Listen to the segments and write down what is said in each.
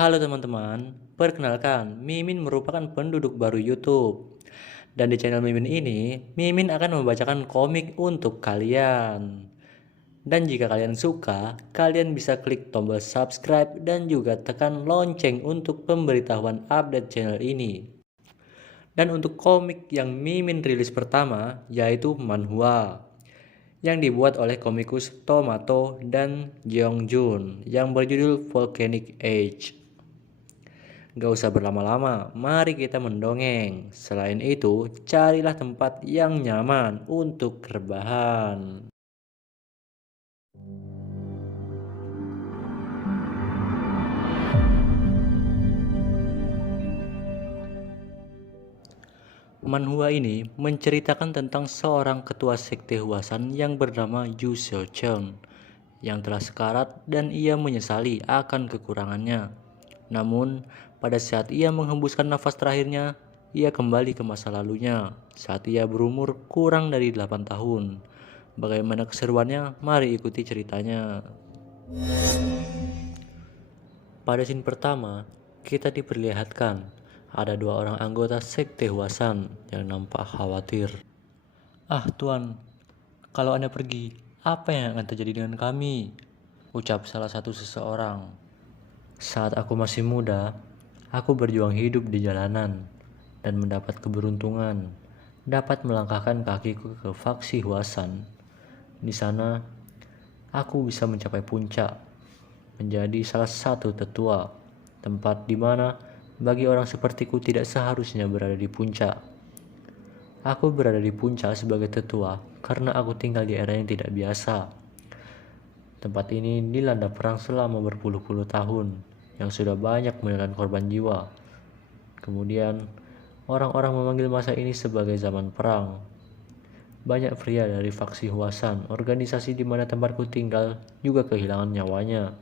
Halo teman-teman, perkenalkan, Mimin merupakan penduduk baru YouTube. Dan di channel Mimin ini, Mimin akan membacakan komik untuk kalian. Dan jika kalian suka, kalian bisa klik tombol subscribe dan juga tekan lonceng untuk pemberitahuan update channel ini. Dan untuk komik yang Mimin rilis pertama, yaitu Manhwa, yang dibuat oleh komikus Tomato dan Jeong Jun, yang berjudul Volcanic Age. Gak usah berlama-lama, mari kita mendongeng. Selain itu, carilah tempat yang nyaman untuk rebahan. Manhwa ini menceritakan tentang seorang ketua sekte Huasan yang bernama Yu Xiaochun yang telah sekarat dan ia menyesali akan kekurangannya. Namun, pada saat ia menghembuskan nafas terakhirnya, ia kembali ke masa lalunya saat ia berumur kurang dari 8 tahun. Bagaimana keseruannya? Mari ikuti ceritanya. Pada scene pertama, kita diperlihatkan ada dua orang anggota sekte Huasan yang nampak khawatir. "Ah Tuan, kalau Anda pergi, apa yang akan terjadi dengan kami?" ucap salah satu seseorang. "Saat aku masih muda, aku berjuang hidup di jalanan dan mendapat keberuntungan dapat melangkahkan kakiku ke faksi Huasan. Di sana, aku bisa mencapai puncak, menjadi salah satu tetua, tempat di mana bagi orang sepertiku tidak seharusnya berada di puncak. Aku berada di puncak sebagai tetua karena aku tinggal di era yang tidak biasa. Tempat ini dilanda perang selama berpuluh-puluh tahun yang sudah banyak menelan korban jiwa. Kemudian, orang-orang memanggil masa ini sebagai zaman perang. Banyak pria dari faksi Huasan, organisasi di mana tempatku tinggal, juga kehilangan nyawanya.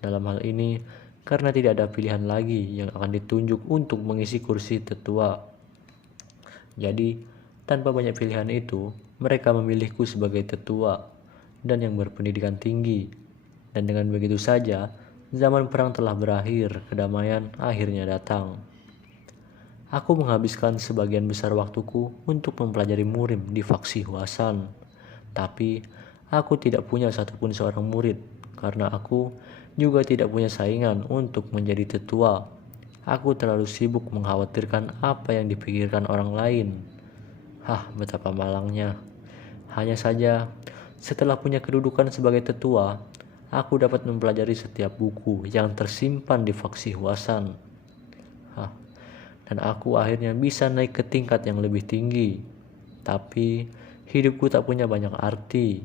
Dalam hal ini, karena tidak ada pilihan lagi yang akan ditunjuk untuk mengisi kursi tetua. Jadi, tanpa banyak pilihan itu, mereka memilihku sebagai tetua dan yang berpendidikan tinggi. Dan dengan begitu saja, zaman perang telah berakhir, kedamaian akhirnya datang. Aku menghabiskan sebagian besar waktuku untuk mempelajari murim di faksi Huasan. Tapi, aku tidak punya satupun seorang murid, karena aku juga tidak punya saingan untuk menjadi tetua. Aku terlalu sibuk mengkhawatirkan apa yang dipikirkan orang lain. Betapa malangnya. Hanya saja, setelah punya kedudukan sebagai tetua, aku dapat mempelajari setiap buku yang tersimpan di faksi Huasan. Dan aku akhirnya bisa naik ke tingkat yang lebih tinggi. Tapi, hidupku tak punya banyak arti.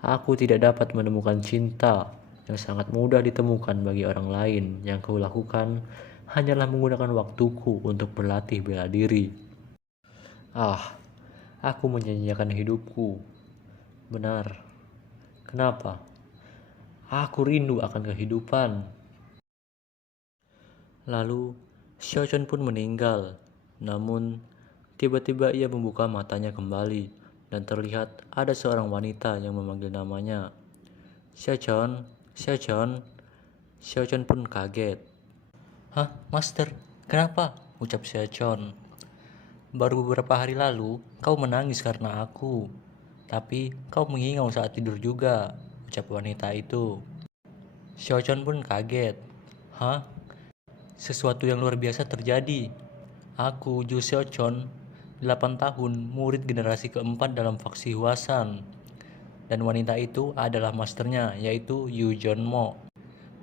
Aku tidak dapat menemukan cinta yang sangat mudah ditemukan bagi orang lain. Yang kulakukan hanyalah menggunakan waktuku untuk berlatih bela diri. Aku menyanyiakan hidupku. Benar. Kenapa? Aku rindu akan kehidupan. Lalu, Xiaochun pun meninggal. Namun, tiba-tiba ia membuka matanya kembali dan terlihat ada seorang wanita yang memanggil namanya. "Xiaochun, Xiaochun." Xiaochun pun kaget. Master, kenapa?" ucap Xiaochun. "Baru beberapa hari lalu, kau menangis karena aku. Tapi kau mengingau saat tidur juga," ucap wanita itu. Xiaochun pun kaget. Sesuatu yang luar biasa terjadi. Aku, Ju Xiaochun, 8 tahun, murid generasi keempat dalam faksi Huasan. Dan wanita itu adalah masternya, yaitu Yu Jonmo,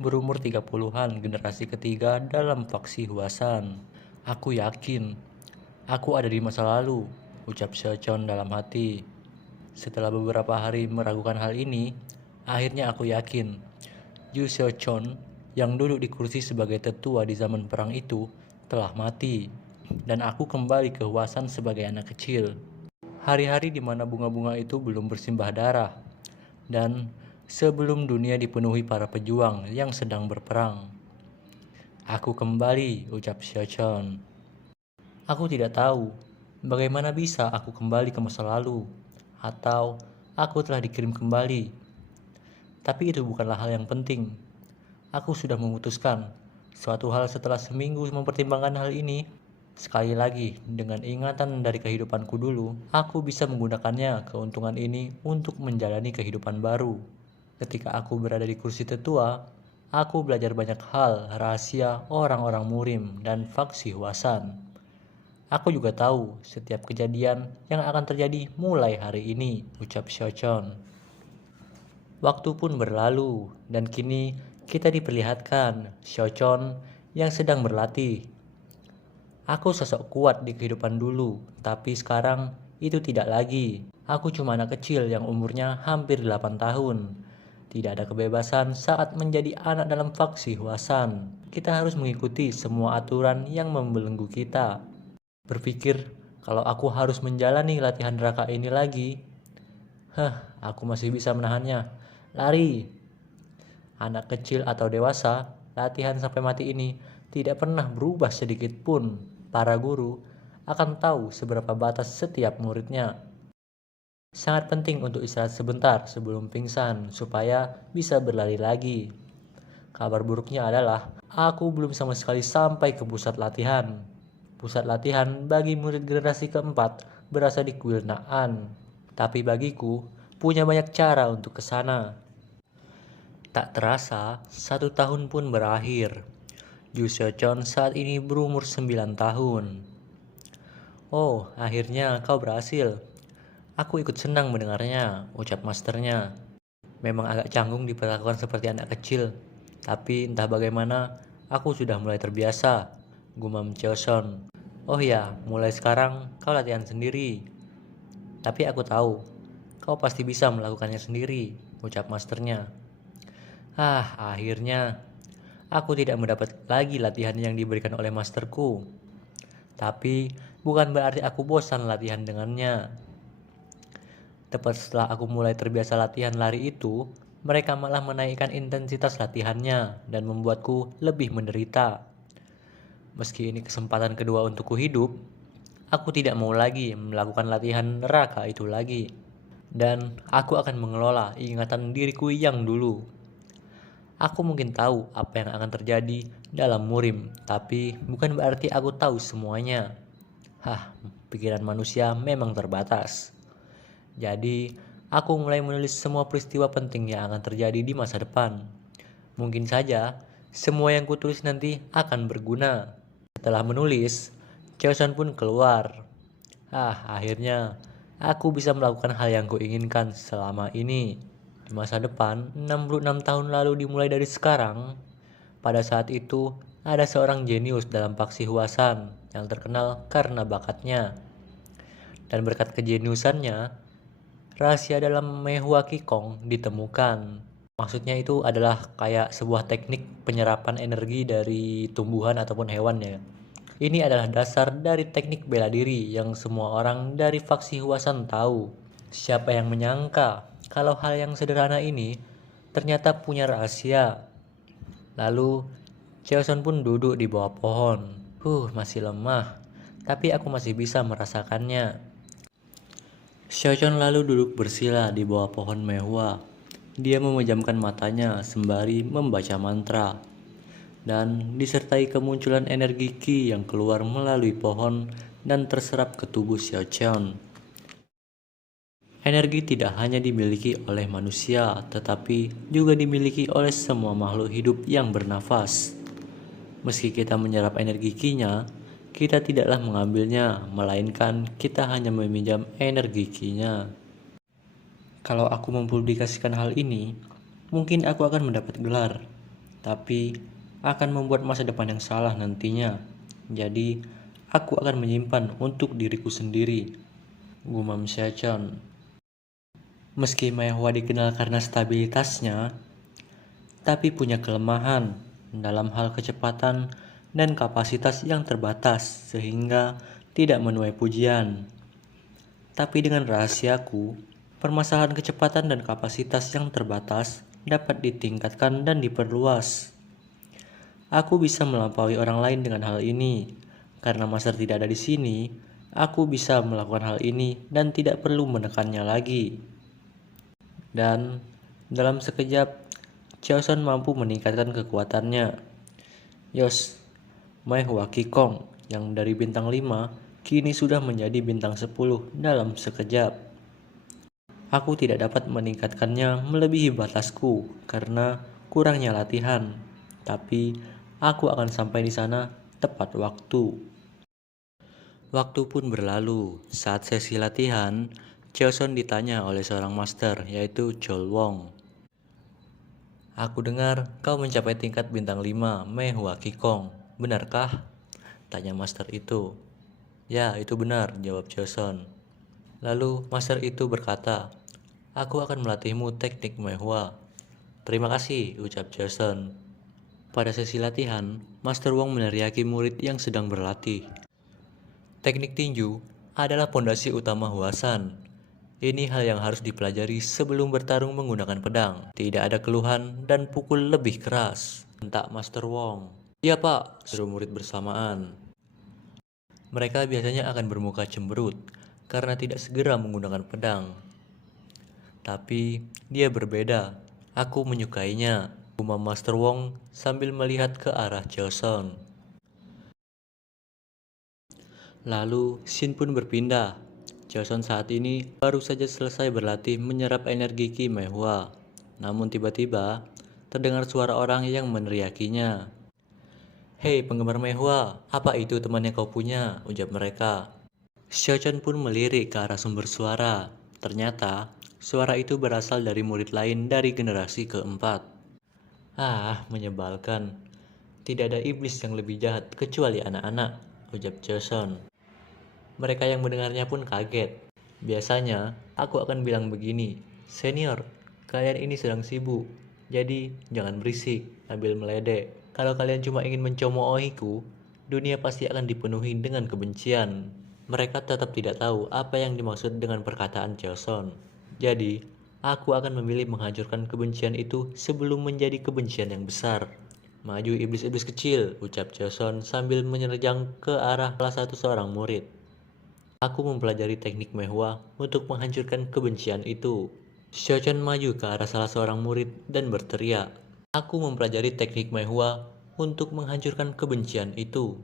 berumur 30-an, generasi ketiga dalam faksi Huasan. "Aku yakin, aku ada di masa lalu," ucap Xiaochun dalam hati. "Setelah beberapa hari meragukan hal ini, akhirnya aku yakin, Yu Xiaochun yang duduk di kursi sebagai tetua di zaman perang itu telah mati, dan aku kembali ke Huasan sebagai anak kecil. Hari-hari di mana bunga-bunga itu belum bersimbah darah, dan sebelum dunia dipenuhi para pejuang yang sedang berperang. Aku kembali," ucap Xiaochun. "Aku tidak tahu bagaimana bisa aku kembali ke masa lalu, atau aku telah dikirim kembali. Tapi itu bukanlah hal yang penting. Aku sudah memutuskan Suatu hal setelah seminggu mempertimbangkan hal ini, sekali lagi dengan ingatan dari kehidupanku dulu, aku bisa menggunakannya keuntungan ini untuk menjalani kehidupan baru. Ketika aku berada di kursi tetua, aku belajar banyak hal, rahasia orang-orang murim, dan faksi Huasan. Aku juga tahu setiap kejadian yang akan terjadi mulai hari ini, ucap Xiaochon. Waktu pun berlalu, dan kini kita diperlihatkan Xiaochon yang sedang berlatih. Aku sosok kuat di kehidupan dulu, tapi sekarang itu tidak lagi. Aku cuma anak kecil yang umurnya hampir 8 tahun. Tidak ada kebebasan saat menjadi anak dalam faksi Huasan. Kita harus mengikuti semua aturan yang membelenggu kita. Berpikir kalau aku harus menjalani latihan neraka ini lagi, aku masih bisa menahannya. Lari. Anak kecil atau dewasa, latihan sampai mati ini tidak pernah berubah sedikit pun. Para guru akan tahu seberapa batas setiap muridnya. Sangat penting untuk istirahat sebentar sebelum pingsan supaya bisa berlari lagi. Kabar buruknya adalah aku belum sama sekali sampai ke pusat latihan. Pusat latihan bagi murid generasi keempat berasa di Kuil Naan. Tapi bagiku punya banyak cara untuk ke sana. Tak terasa, 1 tahun pun berakhir. Ju Xiaochon saat ini berumur 9 tahun. Oh, akhirnya kau berhasil. Aku ikut senang mendengarnya, ucap masternya. Memang agak canggung diperlakukan seperti anak kecil. Tapi entah bagaimana, aku sudah mulai terbiasa, gumam Xiaochon. Oh ya, mulai sekarang kau latihan sendiri. Tapi aku tahu, kau pasti bisa melakukannya sendiri, ucap masternya. Akhirnya aku tidak mendapat lagi latihan yang diberikan oleh masterku. Tapi bukan berarti aku bosan latihan dengannya. Tepat setelah aku mulai terbiasa latihan lari itu, mereka malah menaikkan intensitas latihannya dan membuatku lebih menderita. Meski ini kesempatan kedua untukku hidup, aku tidak mau lagi melakukan latihan neraka itu lagi. Dan aku akan mengelola ingatan diriku yang dulu. Aku mungkin tahu apa yang akan terjadi dalam murim, tapi bukan berarti aku tahu semuanya. Pikiran manusia memang terbatas. Jadi, aku mulai menulis semua peristiwa penting yang akan terjadi di masa depan. Mungkin saja, semua yang kutulis nanti akan berguna. Setelah menulis, Xiaochon pun keluar. Akhirnya, aku bisa melakukan hal yang kuinginkan selama ini. Di masa depan, 66 tahun lalu dimulai dari sekarang. Pada saat itu, ada seorang jenius dalam faksi Huasan yang terkenal karena bakatnya. Dan berkat kejeniusannya, rahasia dalam Mehua Qigong ditemukan. Maksudnya itu adalah kayak sebuah teknik penyerapan energi dari tumbuhan ataupun hewan ya. Ini adalah dasar dari teknik bela diri yang semua orang dari faksi Huasan tahu. Siapa yang menyangka kalau hal yang sederhana ini ternyata punya rahasia. Lalu Xiaochon pun duduk di bawah pohon. Masih lemah, tapi aku masih bisa merasakannya. Xiaochon lalu duduk bersila di bawah pohon mehua. Dia memejamkan matanya sembari membaca mantra. Dan disertai kemunculan energi Qi yang keluar melalui pohon dan terserap ke tubuh Xiaochon. Energi tidak hanya dimiliki oleh manusia, tetapi juga dimiliki oleh semua makhluk hidup yang bernafas. Meski kita menyerap energi Qi-nya, kita tidaklah mengambilnya, melainkan kita hanya meminjam energi Qi-nya. Kalau aku mempublikasikan hal ini, mungkin aku akan mendapat gelar, tapi akan membuat masa depan yang salah nantinya. Jadi, aku akan menyimpan untuk diriku sendiri, gumam Xiaochon. Meski Mehua dikenal karena stabilitasnya, tapi punya kelemahan dalam hal kecepatan dan kapasitas yang terbatas sehingga tidak menuai pujian. Tapi dengan rahasiaku, permasalahan kecepatan dan kapasitas yang terbatas dapat ditingkatkan dan diperluas. Aku bisa melampaui orang lain dengan hal ini. Karena Master tidak ada di sini, aku bisa melakukan hal ini dan tidak perlu menekannya lagi. Dan dalam sekejap, Xiaochon mampu meningkatkan kekuatannya. Yos, Mei Hua Qigong yang dari bintang 5 kini sudah menjadi bintang 10 dalam sekejap. Aku tidak dapat meningkatkannya melebihi batasku karena kurangnya latihan, tapi aku akan sampai di sana tepat waktu. Waktu pun berlalu. Saat sesi latihan, Cheoson ditanya oleh seorang master, yaitu Chol Wong. Aku dengar kau mencapai tingkat bintang 5 Mei Hua Qigong, benarkah? Tanya master itu. Ya, itu benar, jawab Cheoson. Lalu master itu berkata, aku akan melatihmu teknik Mei Hua. Terima kasih, ucap Cheoson. Pada sesi latihan, Master Wong meneriaki murid yang sedang berlatih. Teknik tinju adalah pondasi utama Huasan. Ini hal yang harus dipelajari sebelum bertarung menggunakan pedang. Tidak ada keluhan dan pukul lebih keras, bentak Master Wong. Iya pak, seru murid bersamaan. Mereka biasanya akan bermuka cemberut karena tidak segera menggunakan pedang. Tapi dia berbeda. Aku menyukainya, gumam Master Wong sambil melihat ke arah Cheoson. Lalu scene pun berpindah. Cheoson saat ini baru saja selesai berlatih menyerap energi Qi Mei Hua. Namun tiba-tiba terdengar suara orang yang meneriakinya. Hei penggemar Mei Hua, apa itu teman yang kau punya? Ujar mereka. Xiaochen pun melirik ke arah sumber suara. Ternyata suara itu berasal dari murid lain dari generasi keempat. Ah, menyebalkan. Tidak ada iblis yang lebih jahat kecuali anak-anak, ujar Jason. Mereka yang mendengarnya pun kaget. Biasanya, aku akan bilang begini, senior, kalian ini sedang sibuk, jadi jangan berisik, ambil meledek. Kalau kalian cuma ingin mencemoohiku, dunia pasti akan dipenuhi dengan kebencian. Mereka tetap tidak tahu apa yang dimaksud dengan perkataan Jason. Jadi, aku akan memilih menghancurkan kebencian itu sebelum menjadi kebencian yang besar. Maju iblis-iblis kecil, ucap Jason sambil menerjang ke arah salah satu seorang murid. Aku mempelajari teknik Mei Hua untuk menghancurkan kebencian itu. Xiaochen maju ke arah salah seorang murid dan berteriak. Aku mempelajari teknik Mei Hua untuk menghancurkan kebencian itu.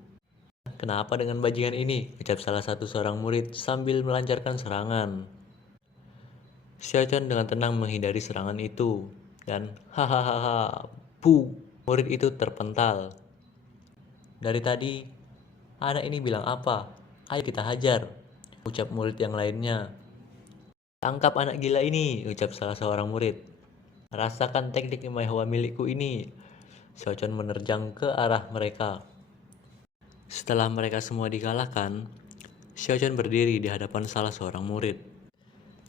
Kenapa dengan bajingan ini? Ucap salah satu seorang murid sambil melancarkan serangan. Xiaochen dengan tenang menghindari serangan itu. Dan hahaha, bu, murid itu terpental. Dari tadi, anak ini bilang apa? Ayo kita hajar, ucap murid yang lainnya. Tangkap anak gila ini, ucap salah seorang murid. Rasakan teknik Mei Hua milikku ini. Xiaochen menerjang ke arah mereka. Setelah mereka semua dikalahkan, Xiaochen berdiri di hadapan salah seorang murid.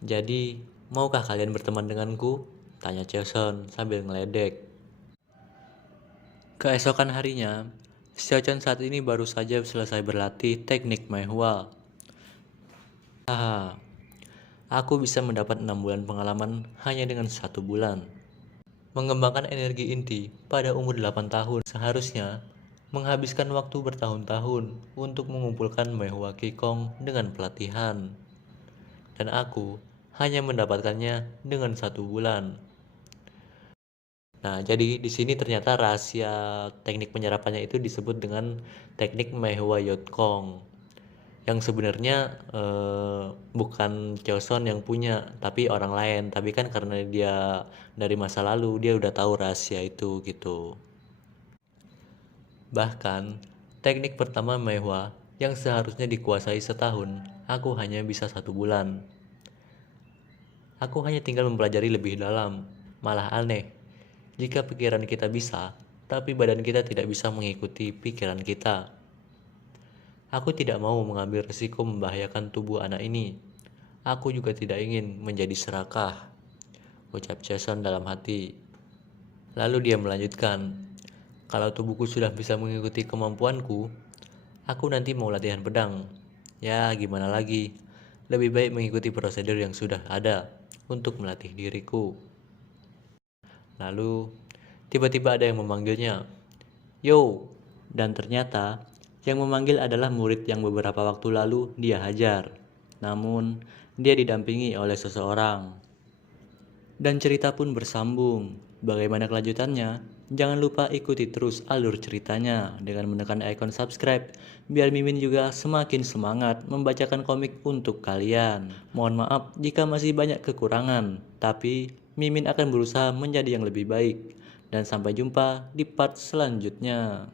Jadi, maukah kalian berteman denganku? Tanya Xiaochen sambil ngeledek. Keesokan harinya, Xiaochen saat ini baru saja selesai berlatih teknik Mei Hua. Haha, aku bisa mendapat 6 bulan pengalaman hanya dengan 1 bulan. Mengembangkan energi inti pada umur 8 tahun seharusnya menghabiskan waktu bertahun-tahun untuk mengumpulkan Mei Hua Qigong dengan pelatihan. Dan aku hanya mendapatkannya dengan 1 bulan. Nah, jadi di sini ternyata rahasia teknik penyerapannya itu disebut dengan teknik Mei Hua Yodkong. Yang sebenarnya bukan Cheoson yang punya, tapi orang lain. Tapi kan karena dia dari masa lalu, dia udah tahu rahasia itu gitu. Bahkan, teknik pertama Mei Hua yang seharusnya dikuasai setahun, aku hanya bisa 1 bulan. Aku hanya tinggal mempelajari lebih dalam. Malah aneh, jika pikiran kita bisa, tapi badan kita tidak bisa mengikuti pikiran kita. Aku tidak mau mengambil risiko membahayakan tubuh anak ini. Aku juga tidak ingin menjadi serakah, ucap Jason dalam hati. Lalu dia melanjutkan, kalau tubuhku sudah bisa mengikuti kemampuanku, aku nanti mau latihan pedang. Ya, gimana lagi? Lebih baik mengikuti prosedur yang sudah ada untuk melatih diriku. Lalu, tiba-tiba ada yang memanggilnya. Yo, dan ternyata yang memanggil adalah murid yang beberapa waktu lalu dia hajar. Namun, dia didampingi oleh seseorang. Dan cerita pun bersambung. Bagaimana kelanjutannya? Jangan lupa ikuti terus alur ceritanya dengan menekan ikon subscribe, biar Mimin juga semakin semangat membacakan komik untuk kalian. Mohon maaf jika masih banyak kekurangan, tapi Mimin akan berusaha menjadi yang lebih baik. Dan sampai jumpa di part selanjutnya.